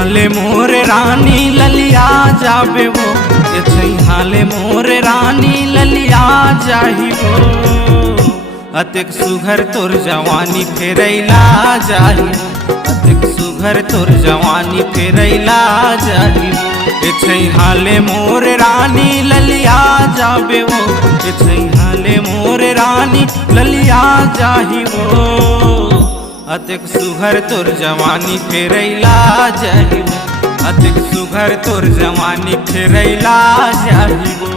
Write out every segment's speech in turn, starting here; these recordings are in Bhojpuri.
हाले मोर रानी ललिया जाबे वो, हाले मोर रानी ललिया जाही वो। अतिक सुघर तोर जवानी फेरैला जाही, अतिक सुघर तोर जवानी फेरैला जाही। हाले मोर रानी ललिया जाबे वो, हाले मोर रानी ललिया जाही वो। अतिक सुघर तोर जवानी फेरैला जाही वो, अतिक सुघर तोर जवानी फेरैला जाही वो।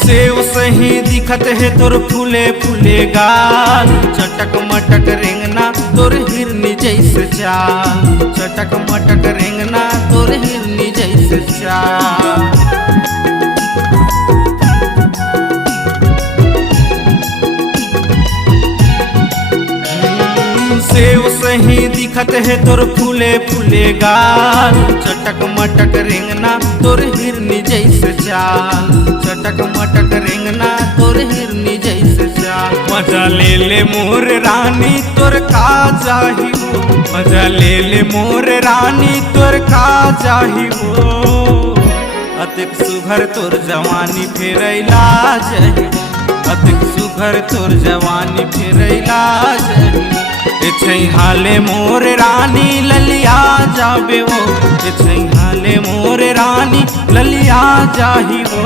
सेव सही दिखत है तोर फूले फूले गाल, चटक मटक रेंगना तोर हिरनी जैसे चाल, चटक मटक रेंगना तोर हिरनी जैसे चाल। सेव सही दिखत है तोर फूले फूले गाल, चटक मटक रेंगना तोर हिरनी जैसे चाल, चटक मटक रेंगना तोर हिरनी जैसे चाल। मजा ले ले मोर रानी तोर का जाही वो, मजा ले ले मोर रानी तोर का जाही वो। अतिक सुघर तोर जवानी फेरैला जाही, अतिक सुघर तोर जवानी फेरैला जाही। हाले मोर रानी ललिया जाबे वो, हाले मोर रानी ललिया जाही वो।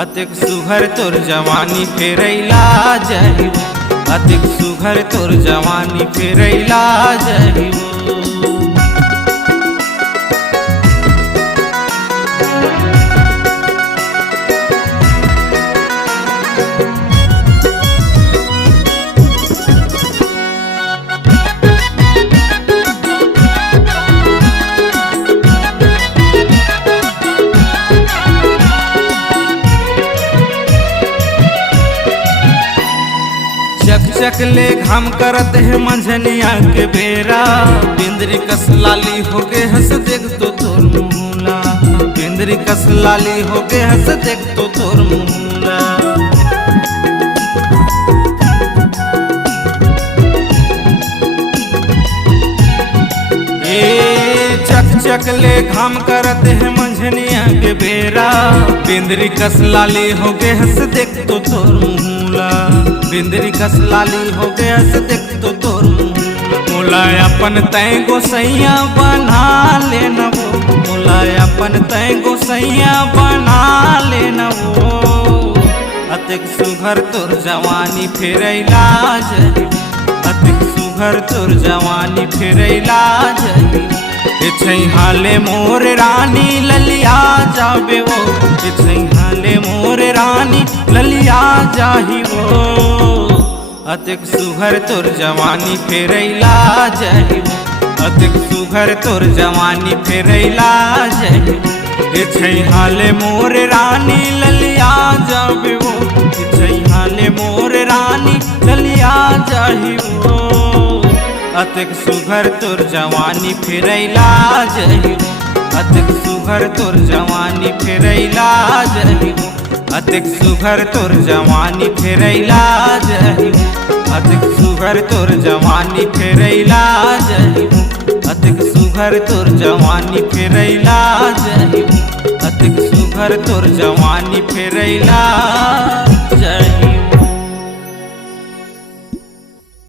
अतिक सुघर तोर जवानी फेरैला जाही वो, अतिक सुघर तोर जवानी फेरैला जाही वो। चक चक ले घाम करत है मंझनिया के बेरा, बिंदरी कस लाली हो गे हंस देख तो तोर मुहला, बिंदरी कस लाली हो गे हंस देख तो तोर मुहला। चक चक ले घाम करत है मंझनिया के बेरा, बिंदरी कस लाली हो गे हंस देख तो तोर मुहला, बिंदरी कस लाली हो गए हंस देख तो तोर मुहला। मोला अपन तय गोसैया बना लेना वो, मोला अपन तय गोसैया बना लेना वो। अतिक सुघर तोर जवानी फेरैला जाही, अतिक सुघर तोर जवानी फेरैला जाही। हाले मोर रानी ललिया जाबे वो, हाले मोर रानी ललिया जाही वो। अतिक सुघर तोर जवानी फेरैला जाही वो, अतिक सुघर तोर जवानी फेरैला जाही। हाले मोर रानी ललिया जाबे वो, हाले मोर रानी ललिया जाही वो। अतिक सुघर तोर जवानी फेरैला जाही वो, अतिक सुघर तोर जवानी फेरैला जाही वो। अतिक सुघर तोर जवानी फेरैला जाही वो, अतिक सुघर तोर जवानी फेरैला जाही वो। अतिक सुघर तोर जवानी फेरैला जाही वो, अतिक सुघर तोर जवानी फेरैला जाही।